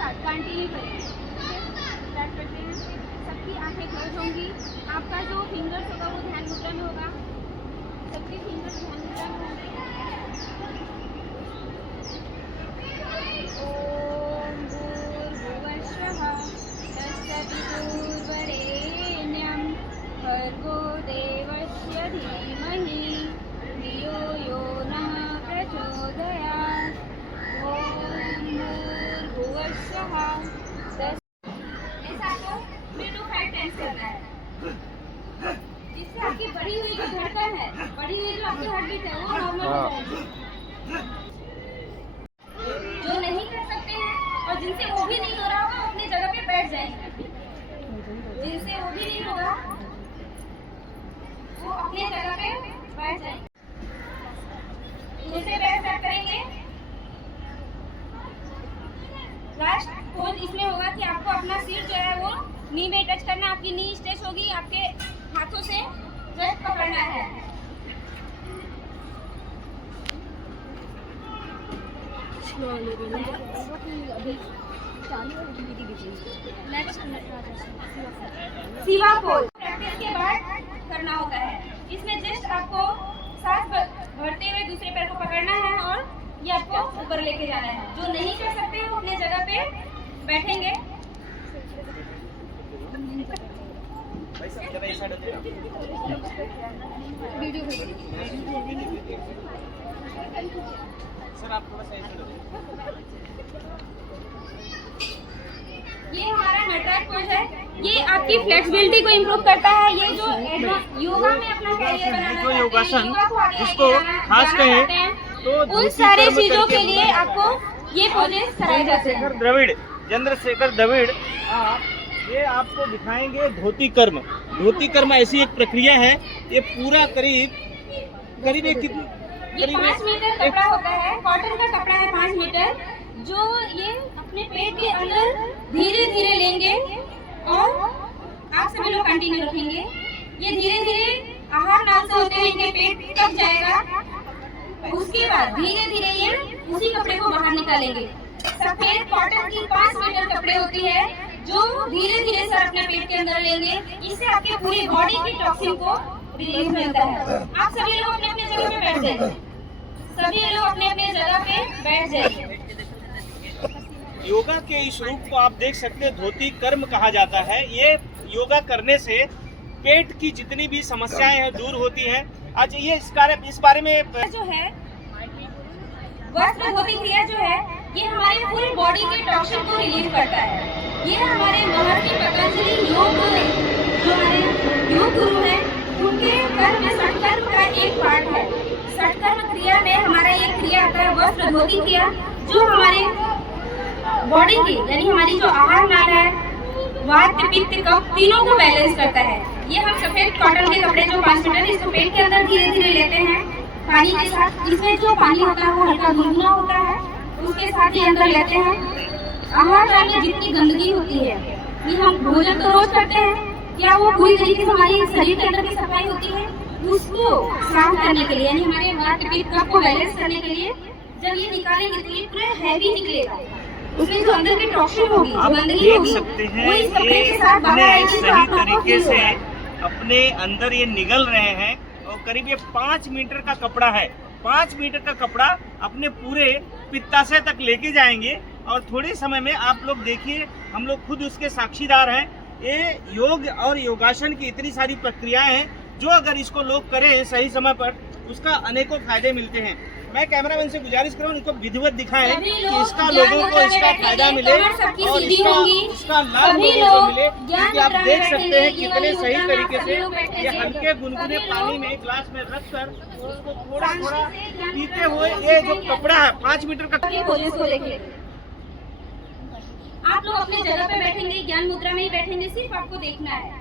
साथ कंटिन्यू करेंगे। स्टार्ट करते हैं। सबकी आंखें क्लोज होंगी। आपका जो फिंगर्स होगा वो ध्यान मुद्रा में होगा। सबके फिंगर्स ध्यान मुद्रा में होंगे। ओम भूर्भुवस्सुः तत्सवितुर्वरेण्यं भर्गो देवस्य धीमहि धियो यो नः प्रचोदयात्। ओम भूर्भुवस्सुः ऐसा आपको 3 to 5 टाइम्स करना है, जिससे आपकी बढ़ी हुई जो धड़कन है, बढ़ी हुई जो आपकी हार्ट बीट है वो नॉर्मल हो जाएगी। जो नहीं कर सकते हैं और जिनसे वो भी नहीं हो रहा होगा अपनी जगह पे बैठ जाएंगे। जिनसे वो भी नहीं होगा वो अपनी जगह पे बैठ जाएंगे। दूसरे पैर स्टार्ट करेंगे। लास्ट पोज इसमें होगा कि आपको अपना सिर जो है वो नी में टच करना, आपकी नी स्ट्रेच होगी, आपके हाथों से जस्ट पकड़ना है। सीवा पोज प्रैक्टिस के बाद करना होता है। इसमें जस्ट आपको सांस भरते हुए दूसरे पैर को पकड़ना है और ये आपको ऊपर लेके जाना है। जो नहीं कर सकते वो अपने जगह पे बैठेंगे। सर आप थोड़ा सा ये हमारा नटराज पोज है। ये आपकी फ्लेक्सिबिलिटी को इम्प्रूव करता है। ये जो योगा में अपना करियर बनाना जो योगासन जिसको खास कहें तो उन सारे चीजों के लिए आपको ये पोजेस कराए जाते हैं। चंद्रशेखर द्रविड़ ये आपको दिखाएंगे धोती कर्म। धोती कर्म ऐसी एक प्रक्रिया है, ये पूरा करीब एक कितनी ये 5 मीटर कपड़ा होता है, कॉटन का कपड़ा है 5 मीटर, जो ये अपने पेट के अंदर धीरे धीरे लेंगे और आप सभी लोग कंटिन्यू रखेंगे। ये धीरे धीरे आहार नाल से होते हुए इनके पेट तक जाएगा। उसके बाद धीरे धीरे ये उसी कपड़े को बाहर निकालेंगे। सफेद कॉटन की 5 मीटर कपड़े होती है जो धीरे धीरे सर अपने पेट के अंदर लेंगे। इससे आपके पूरी बॉडी की टॉक्सिन को रिलीफ मिलता है। आप सभी लोग अपने अपने जगह पे बैठ जाइए। सभी लोग अपने अपने जगह पे बैठ जाइए। योगा के इस रूप को आप देख सकते हैं, धोती कर्म कहा जाता है। ये योगा करने से पेट की जितनी भी समस्याएं हैं दूर होती हैं। आज ये इस बारे में जो है वस्त्र धोती क्रिया जो है ये हमारे फुल बॉडी के टॉक्सिन को रिलीव करता है। ये हमारे महर्षि पतंजलि योग गुरु जो हमारे योग गुरु हैं उनके कर्म षटकर्म का एक पार्ट है। षटकर्म क्रिया में हमारा ये क्रिया आता है वस्त्र धोती क्रिया, जो हमारे बॉडी की यानी हमारी जो आहार नाल है, वात पित्त कफ तीनों को बैलेंस करता है। ये हम सफेद कॉटन के कपड़े जो 5 मीटर इसको पेट के अंदर धीरे धीरे लेते हैं पानी के साथ। इसमें जो पानी होता है वो हल्का गुनगुना होता है, उसके साथ ही अंदर लेते हैं। आहार नाल में जितनी गंदगी होती है, ये हम भोजन तो रोज करते हैं, क्या वो पूरी तरीके से हमारी शरीर के अंदर की सफाई होती है? उसको साफ करने के लिए यानी हमारे वात पित्त कफ को बैलेंस करने के लिए जब ये निकालेंगे तो ये पूरा हैवी निकलेगा। उसमें जो अंदर की टॉक्सिन होगी, आप देख सकते हैं ये सही तरीके से अपने अंदर ये निगल रहे हैं। और करीब ये 5 मीटर का कपड़ा है। 5 मीटर का कपड़ा अपने पूरे पित्ताशय तक लेके जाएंगे और थोड़े समय में आप लोग देखिए, हम लोग खुद उसके साक्षीदार हैं। ये योग और योगासन की इतनी सारी प्रक्रियाएं हैं जो अगर इसको लोग करें सही समय पर उसका अनेकों फायदे मिलते हैं। मैं कैमरामैन से गुजारिश करूँ उनको विधिवत दिखाएं कि इसका लोगों को इसका फायदा मिले और इसका लाभ लोगों को मिले। क्योंकि आप देख सकते हैं कितने सही तरीके से ये हल्के गुनगुने पानी में ग्लास में रखकर उसको थोड़ा थोड़ा पीते हुए ये जो कपड़ा है 5 मीटर का। आप लोग अपनी जगह पे बैठेंगे, ज्ञान मुद्रा में ही बैठेंगे, सिर्फ आपको देखना है।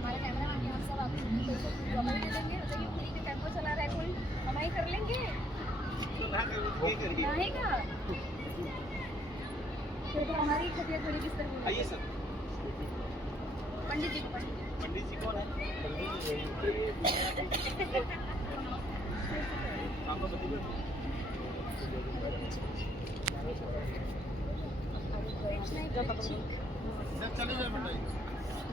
हमारे कैमरामैन यहाँ सब आपको कमाई दे देंगे, बताइए फ्री के टेम्पो चला रहा है कोई, कमाई कर लेंगे रहेगा। तो हमारी खटिया थोड़ी बिस्तर में आइए सर। पंडित जी पंडित जी कौन है? आपको बताइए।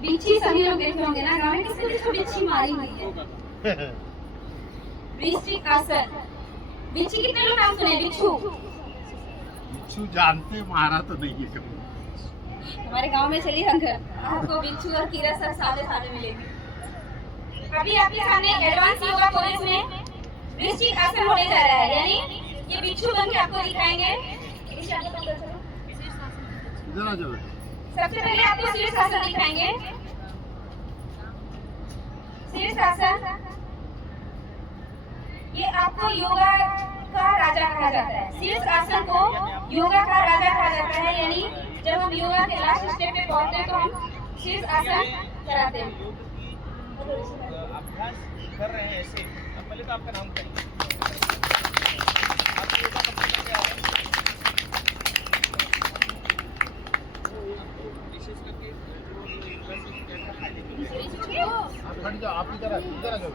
बिच्छी सभी लोग देखे होंगे ना, गाँव में किसको किसको बिच्छी मारी हुई है। वृश्चिक आसन, बिच्छी कितने लोग नाम सुने? बिच्छू बिच्छू जानते, मारा तो नहीं है कभी। हमारे गांव में चलिए अंकल, आपको बिच्छू और कीड़ा सब सामने सामने मिलेंगे। अभी आपके सामने एडवांस योगा कॉलेज में वृश्चिक आसन होने जा रहा है, यानी ये बिच्छू बन के आपको दिखाएंगे। इसे आगे पकड़ चलो। इधर आ जाओ। सबसे पहले आपको शीर्षासन दिखाएंगे। शीर्षासन ये आपको योगा का राजा कहा जाता है। शीर्षासन को योगा का राजा कहा जाता है, यानी जब हम योगा के लास्ट स्टेप पे पहुंचते हैं तो हम शीर्षासन कराते हैं। अभ्यास कर रहे हैं ऐसे, अब पहले तो आपका नाम करेंगे। आप योगा कब से करके आ रहे हैं? विशेष करके आप हट जाओ, आप इधर आ जाओ।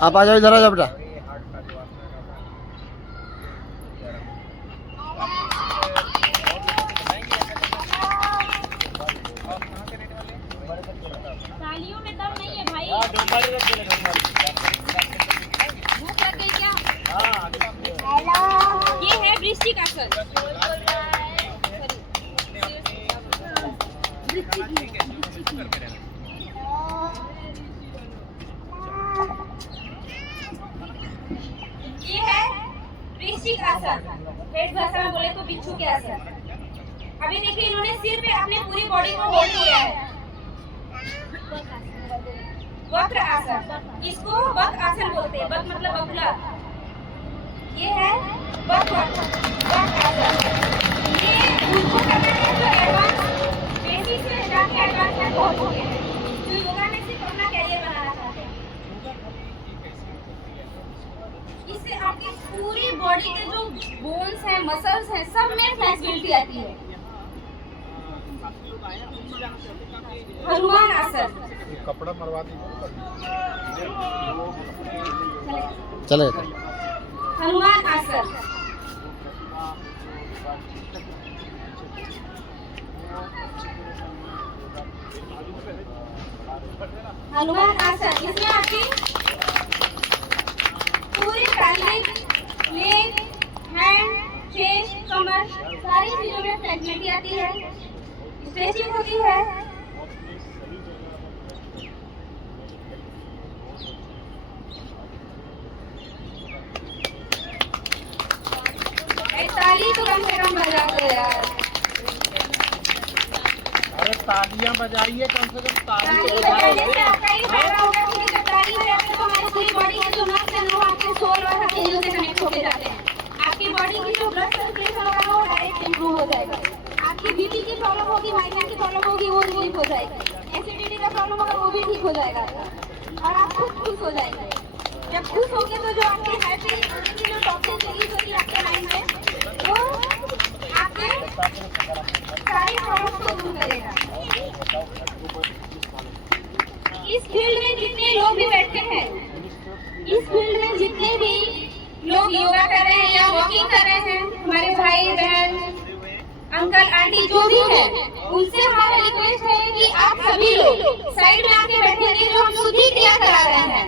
आप आ जाओ, इधर आ जाओ बेटा। तालियों में दम नहीं है भाई। डोंबारी रख दे, डोंबारी। भूख लग गई क्या? हाँ, ये है वृश्चिक आसन। ये है वृश्चिक आसन, पेट भाषा में बोले तो बिच्छू के आसन। अभी देखिए इन्होंने सिर पे अपने पूरी बॉडी को होल्ड किया है। वक्र आसन, इसको वक्र आसन बोलते हैं। वक्र मतलब बगुला। ये है वक्र आसन। ये उनको करना है जो एडवांस बेसिक से जाके एडवांस में पहुंच चुके हैं, जो योगा में सिर्फ अपना कैरियर बनाना चाहते हैं। इससे आपकी पूरी बॉडी के जो बोन्स हैं, मसल्स हैं, सब में फ्लेक्सिबिलिटी आती है। हनुमान आसन, कपड़ा मरवा दीजिए। चलेगा। हनुमान आसन, हनुमान आसन इसमें आपकी पूरी पैल्विक, लेग, हैंड, चेस्ट, कमर सारी चीजों में फ्लेक्सिबिलिटी आती है, स्ट्रेचिंग होती है। ताली तो कम से कम बजा दो यार। अरे तालियां बजाइए, कम से कम ताली बजाने से आपका ये फायदा होगा कि जब ताली बजाते हैं तो हमारी पूरी बॉडी के जो नर्व्स हैं वो आपके सोल और हथेलियों से कनेक्ट होके जाते हैं। आपकी बॉडी की जो ब्लड सर्कुलेशन होगा वो डायरेक्ट इंप्रूव हो जाएगा। आपकी बीपी की प्रॉब्लम होगी, माइग्रेन की प्रॉब्लम होगी, वो रिलीफ हो जाएगी। एसिडिटी का प्रॉब्लम होगा वो भी ठीक हो जाएगा और आप खुश हो जाएंगे। जब खुश होंगे तो जो आपके हैप्पी की जो टॉक्सिन रिलीज होगी आपके माइंड में, वो आपके सारी प्रॉब्लम को दूर करेगा। इस फील्ड में जितने लोग भी बैठे हैं, इस फील्ड में जितने भी लोग योगा कर रहे हैं या वॉकिंग कर रहे हैं, हमारे भाई बहन, अंकल आंटी जो भी है, उनसे हमारा रिक्वेस्ट है कि आप सभी लोग साइड में आके बैठेंगे। जो हम शुद्धि क्रिया करा रहे हैं,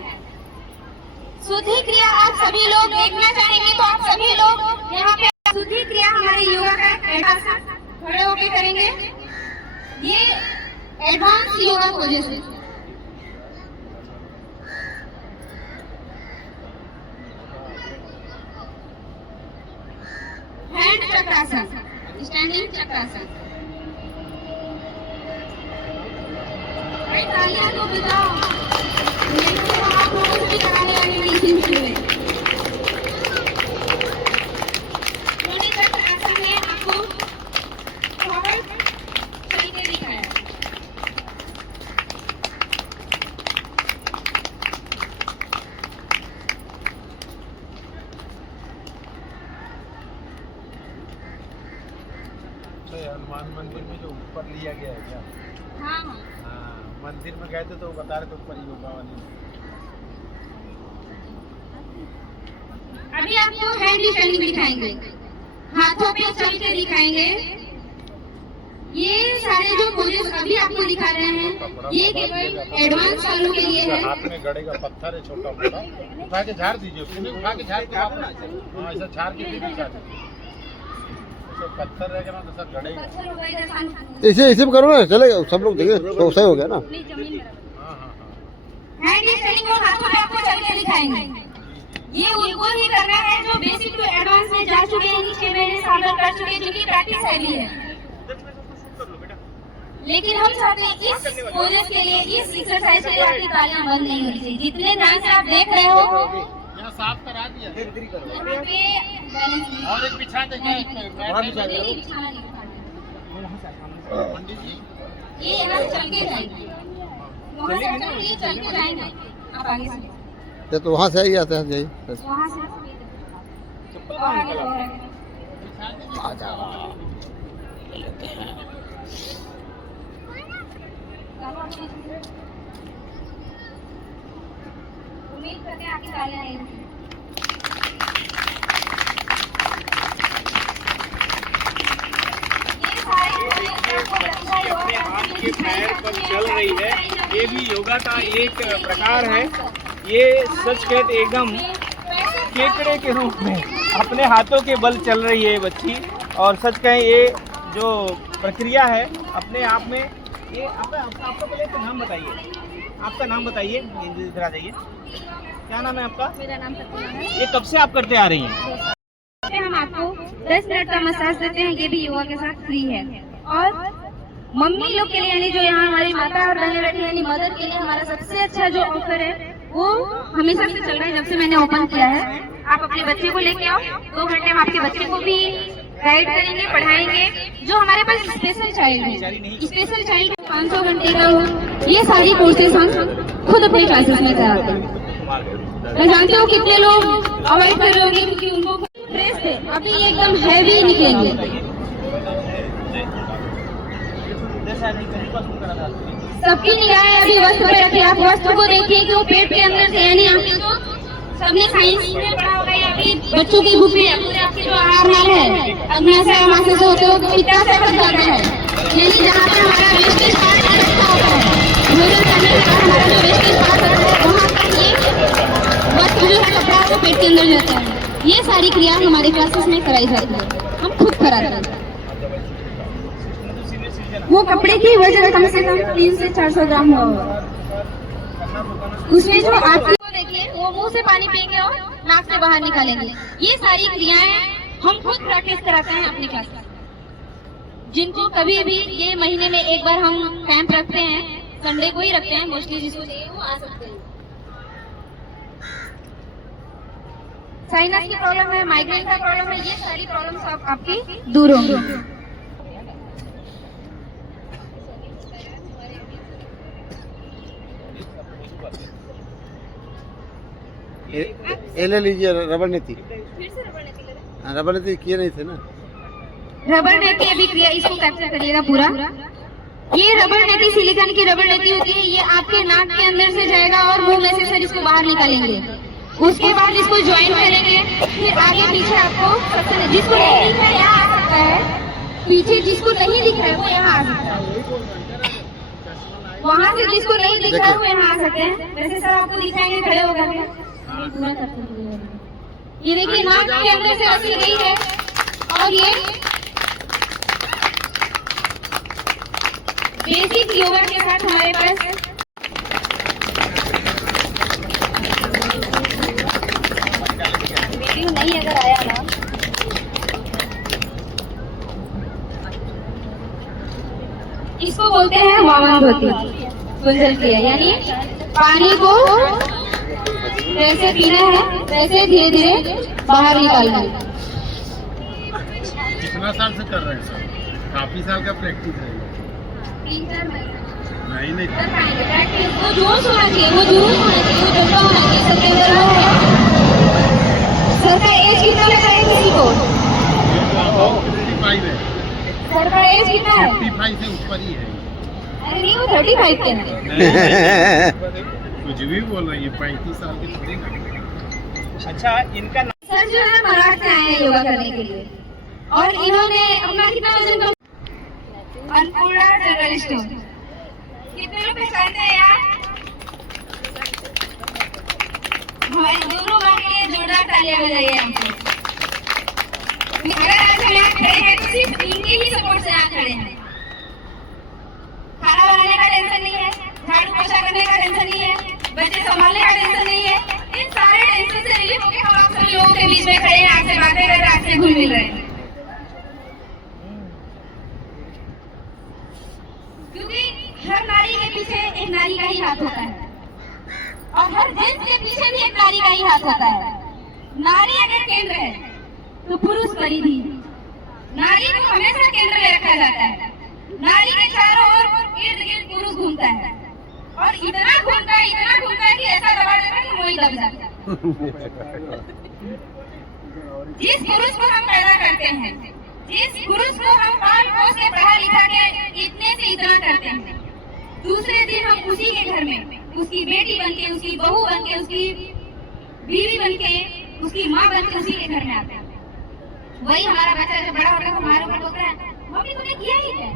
शुद्धि क्रिया आप सभी लोग देखना चाहेंगे तो आप सभी लोग यहाँ पे शुद्धि क्रिया हमारी योगा का खड़े होके करेंगे। ये एडवांस योगा कोर्सेज है। हैंड चक्रासन, स्टैंडिंग चक्रासन। भाई तालियां तो बजाओ। मेरे को आप लोगों से भी कराने वाली नहीं थी शुरू में। रोटी चक्रासन में आपको फॉरवर्ड चल के दिखाया। हनुमान मंदिर में जो ऊपर लिया गया है क्या? हाँ हाँ। हाँ, मंदिर में गए थे तो बता रहे थे ऊपर योगा वाली। अभी आपको हैंड स्टैंडिंग दिखाएंगे, हाथों पे चल के दिखाएंगे। ये सारे जो पोजेस अभी आपको दिखा रहे हैं ये केवल एडवांस वालों के लिए है। हाथ में गड़े का पत्थर है छोटा मोटा, उठा के झाड़ दीजिए, उसको उठा के झाड़ के आप ऐसा झाड़ के भी झाड़ दीजिए। पत्थर रहेगा ना तो सर गड़ेगा। इसे इसे भी करो ना, चलेगा, सब लोग देखें तो सही हो गया ना। हाँ हाँ हाँ, हैंड स्टैंडिंग और हाथों पे आपको चल के दिखाएंगे। ये उनको ही करना है जो बेसिक टू एडवांस में जा चुके हैं, 6 महीने साल भर कर चुके हैं, जिनकी प्रैक्टिस हैवी है। लेकिन हम चाहते हैं इस पोजेस के लिए, इस एक्सरसाइज के लिए आपकी तालियां बंद नहीं होनी चाहिए। जितने ध्यान से आप देख रहे हो यहाँ साफ करा दिया। यहाँ पे बैलेंस और एक बिछा देंगे, नहीं बिछाना नहीं उठाना। पंडित जी ये यहाँ से चल के जाएंगे, वहाँ से चल के चल के जाएंगे। आप आगे से ये तो वहाँ से ही आते हैं यही। वहाँ से और आगे बढ़ेंगे। उम्मीद करते हैं आपकी तालियां नहीं रुकी। ये सारे अपने हाथ के पैर पर चल रही है, ये भी योगा का एक प्रकार है। ये सच कहते एकदम केकड़े के रूप में अपने हाथों के बल चल रही है बच्ची। और सच कहें ये जो प्रक्रिया है अपने आप में ये आपका पहले तो नाम बताइए, आपका नाम बताइए, इधर आ जाइए। क्या नाम है आपका? मेरा नाम प्रतिमा है। ये कब से आप करते आ रही हैं? हम आपको 10 मिनट का मसाज देते हैं, ये भी योगा के साथ फ्री है। और मम्मी लोग के लिए यानी जो यहाँ हमारी माता और बहनें बैठी यानी मदर के लिए हमारा सबसे अच्छा जो ऑफर है वो हमेशा से चल रहा है, जब से मैंने ओपन किया है। आप अपने बच्चे को लेके आओ, 2 घंटे हम आपके बच्चे को भी गाइड करेंगे, पढ़ाएंगे। जो हमारे पास स्पेशल चाइल्ड है, स्पेशल चाइल्ड 500 घंटे का हो, ये सारी कोर्सेज हम खुद अपने क्लासेस में कराते हैं। मैं जानती हूँ कितने लोग अवॉइड कर रहे होंगे क्योंकि उनको ड्रेस थे, अभी ये एकदम हैवी निकलेंगे। सबकी निगाहें अभी वस्त्र पे रखिए। आप वस्त्र को देखिए कि वो पेट के अंदर से यानी आपके जो सबने साइंस में पढ़ा होगा या अभी बच्चों के बुक में पूरे आपके जो आहार नाल है अग्नाशय अमाशय से होते हो पिता से बच जाता है, यानी जहाँ पे हमारा वेस्टेज पार्ट रखा होता है, भोजन करने के बाद हमारा जो वेस्टेज पार्ट रहता है वहाँ पर ये वस्त्र जो है कपड़ा वो पेट के अंदर जाता है। ये सारी क्रिया हमारे क्लासेस में कराई जाती है, हम खुद कराते हैं। वो कपड़े की वजन कम से कम 300 से 400 ग्राम होगा। उसमें जो आपको देखिए वो मुंह से पानी पिएंगे और नाक से बाहर निकालेंगे। ये सारी क्रियाएं हम खुद प्रैक्टिस कराते हैं अपनी क्लास में। जिनको कभी भी ये महीने में एक बार हम कैंप रखते हैं, संडे को ही रखते हैं, मोस्टली जिसको चाहिए वो आ सकते हैं। साइनस की प्रॉब्लम है, माइग्रेन का प्रॉब्लम है, ये सारी प्रॉब्लम्स आपकी दूर होंगी। ये ले लीजिए रबड़ नीति। रबड़ नीति किए नहीं थे ना। रबड़ नीति अभी क्रिया इसको कैप्चर करिएगा पूरा। ये रबड़ नीति सिलिकॉन की रबड़ नीति होती है, ये आपके नाक के अंदर से जाएगा और मुंह में से सर इसको बाहर निकालेंगे। उसके बाद इसको ज्वाइन करेंगे, फिर आगे पीछे आपको जिसको नहीं दिख रहा है यहाँ आ सकता है, पीछे जिसको नहीं दिख रहा है वो यहाँ आ सकता है, वहाँ से जिसको नहीं दिख रहा है वो यहाँ आ सकते हैं। वैसे सर आपको दिखाएंगे, खड़े हो गए पूरा कर सकते हैं। ये देखिए नाक के अंदर से रस्सी गई है और ये बेसिक योगा के साथ हमारे पास वीडियो नहीं अगर आया ना इसको बोलते हैं वामन धोती, फुल जल क्रिया, यानी पानी को जैसे पीना है वैसे धीरे धीरे बाहर निकालना है। कितना साल से कर रहे हैं सर? काफी साल का प्रैक्टिस है। 3-4 महीने। नहीं वो जोश होना चाहिए, वो जुनून होना चाहिए, वो जज्बा होना चाहिए सबके अंदर वो है। सर का एज कितना लग रहा है किसी को? 55 है। सर का एज कितना है? 55 से ऊपर ही है। अरे नहीं, वो 35 के हैं। कुछ भी बोल रही है, 35 साल के थोड़ी ना। अच्छा, इनका सर जो है मराठ से आए हैं योगा करने के लिए, और इन्होंने अपना कितना वजन कम। अन्नपूर्णा जनरल स्टोर, कितने लोग पहचानते हैं यार? हमारे दोनों बार के लिए जोरदार तालियां बजाइए हमको। अगर आज हम यहाँ खड़े हैं तो सिर्फ इनके ही सपोर्ट से यहाँ खड़े हैं। खाना बनाने का टेंशन नहीं है, झाड़ू पोछा करने का टेंशन नहीं है, बच्चे संभालने का टेंशन नहीं है। इन सारे टेंशन से रिलीफ होकर हम आप सभी लोगों के बीच में खड़े हैं, आपसे बातें कर रहे हैं, आपसे घुल मिल रहे हैं। क्योंकि हर नारी के पीछे एक नारी का ही हाथ होता है, और हर जेंट्स के पीछे भी एक नारी का ही हाथ होता है। नारी अगर केंद्र है तो पुरुष परिधि है। नारी को हमेशा केंद्र में रखा जाता है। नारी के चारों ओर इर्द गिर्द पुरुष घूमता है, और इतना घूमता है कि ऐसा दबा देता है कि वही दब जाता है। जिस पुरुष को हम पैदा करते हैं, जिस पुरुष को हम पाल पोस के पढ़ा लिखा के इतने से इतना करते हैं, दूसरे दिन हम उसी के घर में उसकी बेटी बनके, उसकी बहू बनके, उसकी बीवी बनके, उसकी माँ बनके उसी के घर में आते हैं। वही हमारा बच्चा जब बड़ा होता है हमारे ऊपर बोलता है, मम्मी तूने किया ही क्या?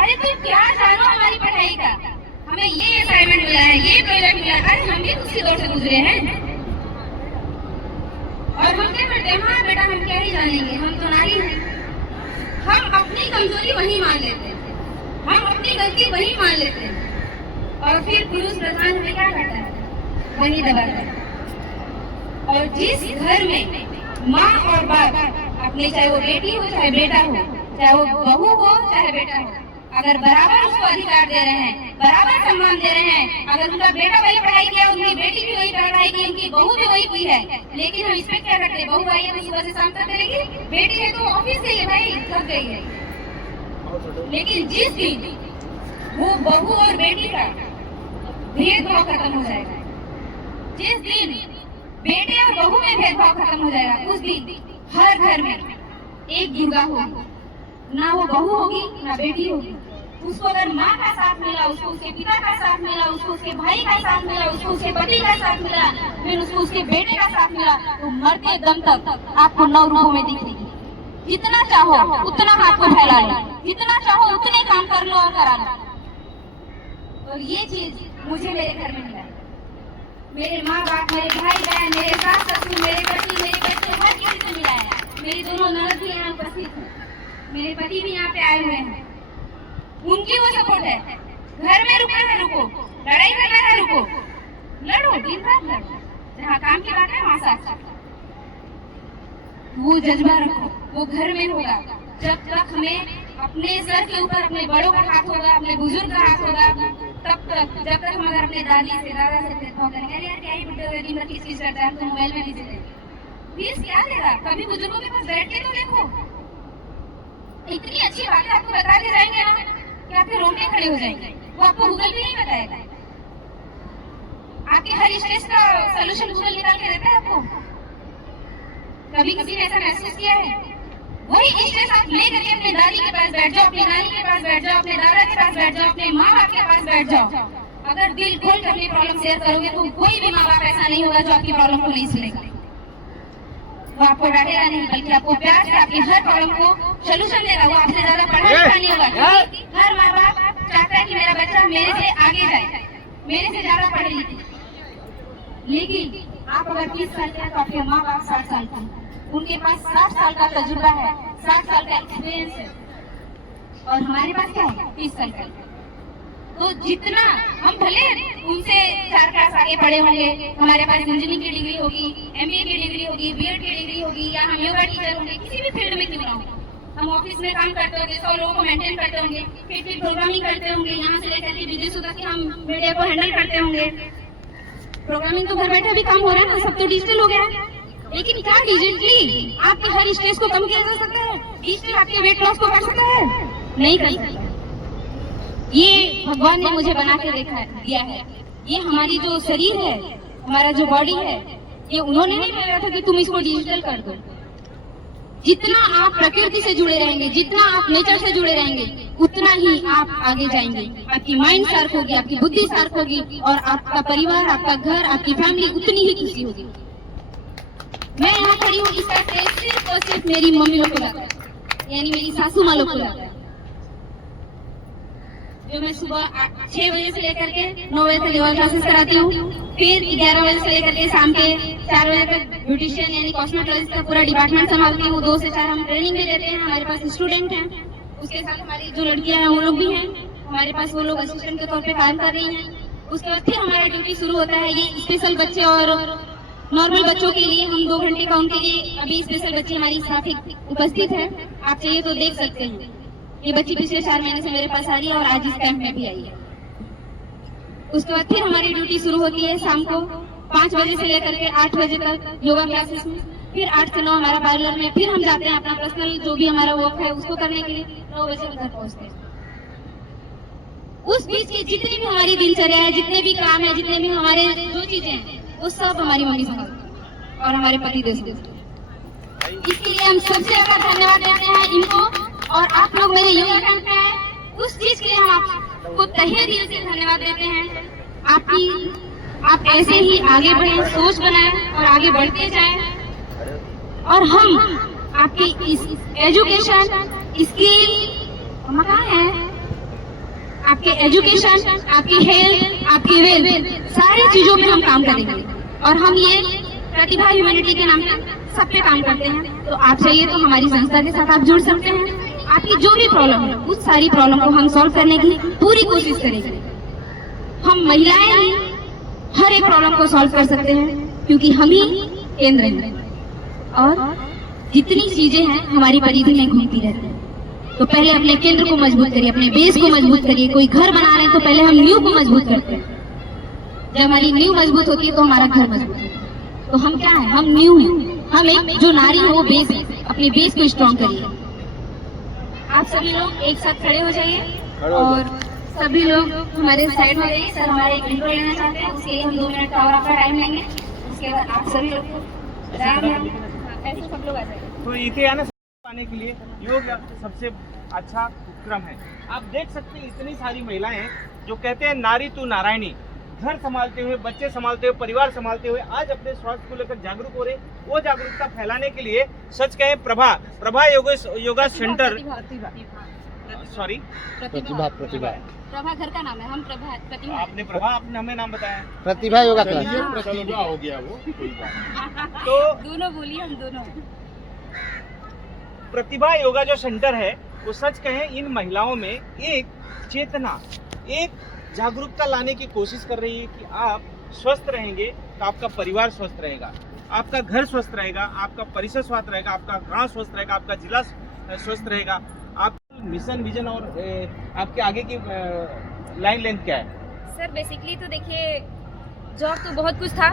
अरे तुम क्या जानो हमारी पढ़ाई का? हमें ये असाइनमेंट मिला है, ये प्रोजेक्ट मिला है, अरे हम भी उसी दौर से गुजरे हैं। और हम क्या करते हैं, हाँ बेटा हम क्या ही जानेंगे, हम तो नारी हैं। हम अपनी कमजोरी वही मान लेते हैं, हम अपनी गलती वही मान लेते हैं, और फिर पुरुष प्रधान हमें क्या करता है, वही दबाता है। और जिस घर में माँ और बाप अपने, चाहे वो बेटी हो चाहे बेटा हो, चाहे वो बहू हो चाहे बेटा हो, अगर बराबर उसको अधिकार दे रहे हैं, बराबर सम्मान दे रहे हैं, अगर उनका बेटा वही पढ़ाई किया, उनकी बेटी भी वही पढ़ाई की, उनकी बहू भी वही की है, लेकिन हम इसमें क्या करते हैं, बहू आई है तो सुबह से शाम तक करेगी, बेटी है तो ऑफिस गई है भाई, थक गई है। लेकिन जिस दिन वो बहू और बेटी का भेदभाव खत्म हो जाएगा, जिस दिन बेटे और बहू में भेदभाव खत्म हो जाएगा, उस दिन हर घर में एक दुर्गा होगी। ना वो बहू होगी ना बेटी होगी। उसको अगर माँ का साथ मिला, उसको उसके पिता का साथ मिला, उसको उसके भाई का साथ मिला, उसको उसके पति का साथ मिला, फिर उसको उसके बेटे का साथ मिला, तो मरते दम तक आपको 9 रूपों में दिखेगी। जितना चाहो उतना हाथ को फैला लो, जितना चाहो उतने काम कर लो और करा लो। और ये चीज मुझे मेरे घर में मिला, मेरे माँ बाप, मेरे भाई बहन, मेरे सास ससुर, मेरे पति, मेरे बच्चे, हर किसी से मिला है। मेरी दोनों ननद भी यहाँ उपस्थित हैं, मेरे पति भी यहाँ पे आए हुए हैं, उनकी वो सपोर्ट है। घर में रुकना है रुको, लड़ाई करना है रुको, लड़ो, दिन रात लड़ो, जहाँ काम की बात है वहाँ साथ। वो जज्बा रखो, वो घर में होगा। जब तक हमें अपने सर के ऊपर अपने बड़ों का हाथ होगा, अपने बुजुर्ग का हाथ होगा, तब तक, जब तक हम अगर अपने दादी से, दादा से भेदभाव करेंगे, अरे यार क्या ही बुढ़े हो गए, दिन भर किस चीज करता है, तो मोबाइल में बिजी रहते, फीस क्या देगा? कभी बुजुर्गों के पास बैठ के तो देखो, इतनी अच्छी बातें आपको बता के जाएंगे ना कि आपके रोंगटे खड़े हो जाएंगे। वो आपको गूगल भी नहीं बताएगा, आपके हर स्ट्रेस का सोल्यूशन गूगल निकाल के देता है आपको। कभी किसी ने ऐसा महसूस किया है? वही स्ट्रेस आप ले करके अपनी दादी के पास बैठ जाओ, अपनी नानी के पास बैठ जाओ, अपने दादा के पास बैठ जाओ, अपने माँ बाप के पास बैठ जाओ। अगर दिल खोल कर अपनी प्रॉब्लम शेयर करोगे तो कोई भी माँ बाप ऐसा नहीं होगा जो आपकी प्रॉब्लम को नहीं सुनेगा। वो आपको डांटेगा नहीं, बल्कि आपको प्यार से आपकी हर प्रॉब्लम को सोल्यूशन देगा। वो आपसे ज्यादा पढ़ा लिखा नहीं होगा। हर माँ बाप चाहता है कि मेरा बच्चा मेरे से आगे जाए, मेरे से ज्यादा पढ़े लिखे। लेकिन आप अगर 30 साल के हैं तो आपके माँ बाप 60 साल के हैं, उनके पास 60 साल का तजुर्बा है, 60 साल का एक्सपीरियंस है, और हमारे पास क्या है? 30 साल का। तो जितना हम भले उनसे 4 क्लास आगे पढ़े होंगे, हमारे पास इंजीनियरिंग की डिग्री होगी, MBA की डिग्री होगी, BEd की डिग्री होगी, या हम योगा टीचर होंगे, किसी भी फील्ड में क्यों ना हो, हम ऑफिस में काम करते होंगे, 100 लोगों को मेंटेन करते होंगे, फिर प्रोग्रामिंग करते होंगे, यहाँ से लेकर के विदेशों तक हम मीडिया को हैंडल करते होंगे। प्रोग्रामिंग तो घर बैठे भी काम हो रहा है ना, सब तो डिजिटल हो गया है। लेकिन क्या डिजिटली आपके हर स्ट्रेस को कम किया जा सकता है? डिजिटल आपके वेट लॉस को कर सकता है? नहीं कर सकता। ये भगवान ने मुझे बना के दिया है। ये हमारी जो शरीर है, हमारा जो बॉडी है, ये उन्होंने नहीं बोला था कि तुम इसको डिजिटल कर दो। जितना आप प्रकृति से जुड़े रहेंगे, जितना आप नेचर से जुड़े रहेंगे, उतना ही आप आगे जाएंगे। आपकी माइंड शार्प होगी, आपकी बुद्धि शार्प होगी, और आपका परिवार, आपका घर, आपकी फैमिली उतनी ही खुशी होगी। मैं यहाँ खड़ी हूँ, इसका श्रेय सिर्फ और सिर्फ मेरी मम्मी लोग को जाता है, यानी मेरी सासू माँ लोग को जाता है, जो मैं सुबह 6 बजे से लेकर के 9 बजे तक योगा क्लासेस कराती हूँ। फिर 11 बजे से लेकर के शाम के 4 बजे तक ब्यूटिशियन यानी कॉस्मेटोलॉजिस्ट का पूरा डिपार्टमेंट संभालती हूँ। 2 से 4 हम ट्रेनिंग भी देते हैं। हमारे पास स्टूडेंट हैं, उसके साथ हमारी जो लड़कियां हैं वो लोग भी हैं हमारे पास, वो लोग असिस्टेंट के तौर पे काम कर रही हैं। उसके बाद फिर हमारा ड्यूटी शुरू होता है। ये स्पेशल बच्चे और नॉर्मल बच्चों के लिए हम 2 घंटे का उनके लिए, अभी स्पेशल बच्चे हमारी साथ उपस्थित है, आप चाहिए तो देख सकते हैं। ये बच्ची पिछले 4 महीने से मेरे पास आ रही है और आज इस कैंप में भी आई है। उसके बाद फिर हमारी ड्यूटी शुरू होती है शाम को 5 बजे से लेकर के 8 बजे तक योगा क्लासेस में। फिर 8 से 9 हमारा पार्लर में, फिर हम जाते हैं अपना पर्सनल जो भी हमारा वर्क है उसको करने के लिए। 9 बजे हम घर पहुंचते हैं। उस बीच की जितनी भी हमारी दिनचर्या है, जितने भी काम है, जितने भी हमारे जो चीजें हैं, वो सब हमारी मम्मी संभालती और हमारे पति देश देते। इसके लिए हम सबसे ज्यादा धन्यवाद देते हैं इनको। और आप लोग मेरे योगा कैंप में आए, उस चीज के लिए हम आपको तहे दिल से धन्यवाद देते हैं। आप ऐसे ही आगे बढ़े, सोच बनाएं और आगे बढ़ते जाएं। और हम आपकी इस एजुकेशन, स्किल, कहाँ है आपके एजुकेशन, आपकी हेल्थ, आपकी वेल्थ, सारी चीजों में हम काम करेंगे। और हम ये प्रतिभा ह्यूमैनिटी के नाम पे सब पे काम करते हैं। तो आप चाहिए तो हमारी संस्था के साथ आप जुड़ सकते हैं। आपकी जो भी प्रॉब्लम है, उस सारी प्रॉब्लम को हम सॉल्व करने की पूरी कोशिश करेंगे। हम महिलाएं ही हर एक प्रॉब्लम को सॉल्व कर सकते हैं, क्योंकि हम ही केंद्र हैं और जितनी चीजें हैं हमारी परिधि में घूमती रहती हैं। तो पहले अपने केंद्र को मजबूत करिए, अपने बेस को मजबूत करिए। कोई घर बना रहे हैं तो पहले हम नींव को मजबूत करते हैं। जब हमारी नींव मजबूत होती है तो हमारा घर मजबूत होता है। तो हम क्या है? हम नींव हैं। हम एक जो नारी है वो बेस है। अपने बेस को स्ट्रॉन्ग करिए। आप सभी लोग एक साथ खड़े हो जाइए और सभी लोग हमारे साइड हो जाइए। सर हमारे एक इंट्रो लेना चाहते हैं, उसके लिए हम 2 मिनट का और आपका टाइम लेंगे। उसके बाद आप सभी लोग ऐसे सब लोग आ जाएंगे। तो इथे आना पाने के लिए योग सबसे अच्छा उपक्रम है। आप देख सकते हैं इतनी सारी महिलाएं हैं जो कहते हैं नारी तू नारायणी, घर संभालते हुए, बच्चे संभालते हुए, परिवार संभालते हुए आज अपने स्वास्थ्य को लेकर जागरूक हो रहे। वो जागरूकता फैलाने के लिए सच कहें प्रभा योगा सेंटर, सॉरी प्रतिभा प्रभा घर का नाम है। हम प्रतिभा, आपने प्रभा आपने हमें नाम बताया, प्रतिभा योगा क्लास। प्रतिभा हो गया वो, कोई बात तो दोनों बोलिए, हम दोनों। प्रतिभा योगा जो सेंटर है वो सच कहें इन महिलाओं में एक चेतना, एक जागरूकता लाने की कोशिश कर रही है कि आप स्वस्थ रहेंगे तो आपका परिवार स्वस्थ रहेगा, आपका घर स्वस्थ रहेगा, आपका परिसर स्वस्थ रहेगा, आपका गांव स्वस्थ रहेगा, आपका जिला स्वस्थ रहेगा। आप मिशन विजन और आपके आगे की लाइन लेंथ क्या है? सर बेसिकली तो देखिए, जॉब तो बहुत कुछ था।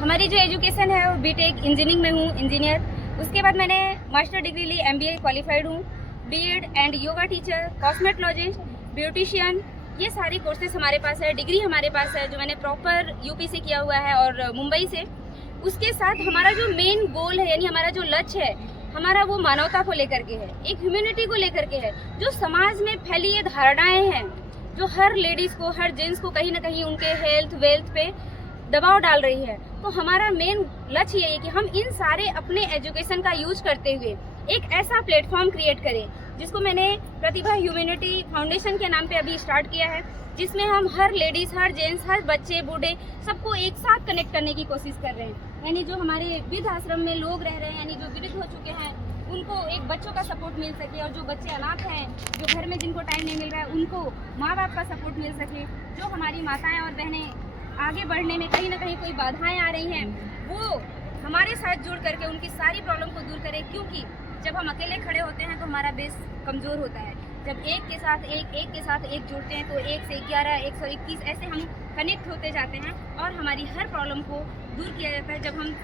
हमारी जो एजुकेशन है वो बीटेक इंजीनियरिंग में हूँ, इंजीनियर। उसके बाद मैंने मास्टर डिग्री ली, MBA क्वालिफाइड हूँ, B Ed and yoga teacher, cosmetologist, beautician, ये सारी कोर्सेज हमारे पास है। डिग्री हमारे पास है जो मैंने प्रॉपर यूपी से किया हुआ है और मुंबई से। उसके साथ हमारा जो मेन गोल है, यानी हमारा जो लक्ष्य है, हमारा वो मानवता को लेकर के है, एक ह्यूमैनिटी को लेकर के है। जो समाज में फैली ये धारणाएं हैं जो हर लेडीज को, हर जेंट्स को कहीं ना कहीं उनके हेल्थ वेल्थ पे दबाव डाल रही है, तो हमारा मेन लक्ष्य ये है कि हम इन सारे अपने एजुकेशन का यूज करते हुए एक ऐसा प्लेटफॉर्म क्रिएट करें जिसको मैंने प्रतिभा ह्यूमैनिटी फाउंडेशन के नाम पे अभी स्टार्ट किया है, जिसमें हम हर लेडीज, हर जेंट्स, हर बच्चे, बूढ़े सबको एक साथ कनेक्ट करने की कोशिश कर रहे हैं। यानी जो हमारे वृद्ध आश्रम में लोग रह रहे हैं, यानी जो वृद्ध हो चुके हैं, उनको एक बच्चों का सपोर्ट मिल सके, और जो बच्चे अनाथ हैं, जो घर में जिनको टाइम नहीं मिल रहा है, उनको माँ बाप का सपोर्ट मिल सके। जो हमारी माताएं और बहनें आगे बढ़ने में कहीं ना कहीं कोई बाधाएं आ रही हैं, वो हमारे साथ जुड़ करके उनकी सारी प्रॉब्लम को दूर करें। क्योंकि जब हम अकेले खड़े होते हैं तो हमारा बेस कमज़ोर होता है। जब एक के साथ एक जुड़ते हैं तो 1 से 11, 121 ऐसे हम कनेक्ट होते जाते हैं और हमारी हर प्रॉब्लम को दूर किया जाता है। जब हम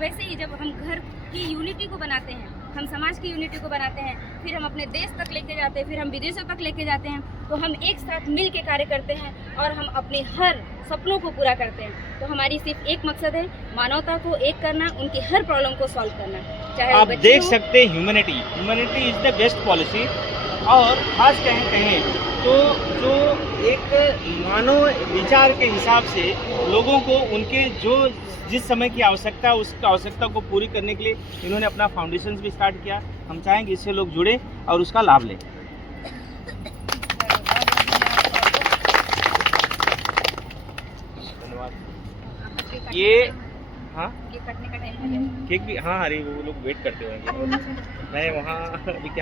वैसे ही जब हम घर की यूनिटी को बनाते हैं, हम समाज की यूनिटी को बनाते हैं, फिर हम अपने देश तक लेके जाते हैं, फिर हम विदेशों तक लेके जाते हैं, तो हम एक साथ मिल के कार्य करते हैं और हम अपने हर सपनों को पूरा करते हैं। तो हमारी सिर्फ एक मकसद है, मानवता को एक करना, उनकी हर प्रॉब्लम को सॉल्व करना। चाहे वो आप बच्चे देख हों, सकते हैं humanity is the best policy. और खास कहें तो जो एक मानव विचार के हिसाब से लोगों को उनके जो जिस समय की आवश्यकता है उस आवश्यकता को पूरी करने के लिए इन्होंने अपना फाउंडेशन भी स्टार्ट किया। हम चाहेंगे इससे लोग जुड़े और उसका लाभ लें। धन्यवाद। ये हाँ ये कटने का टाइम हो गया। केक भी हाँ अरे वो लोग वेट करते होंगे। मैं वहाँ अभी क्या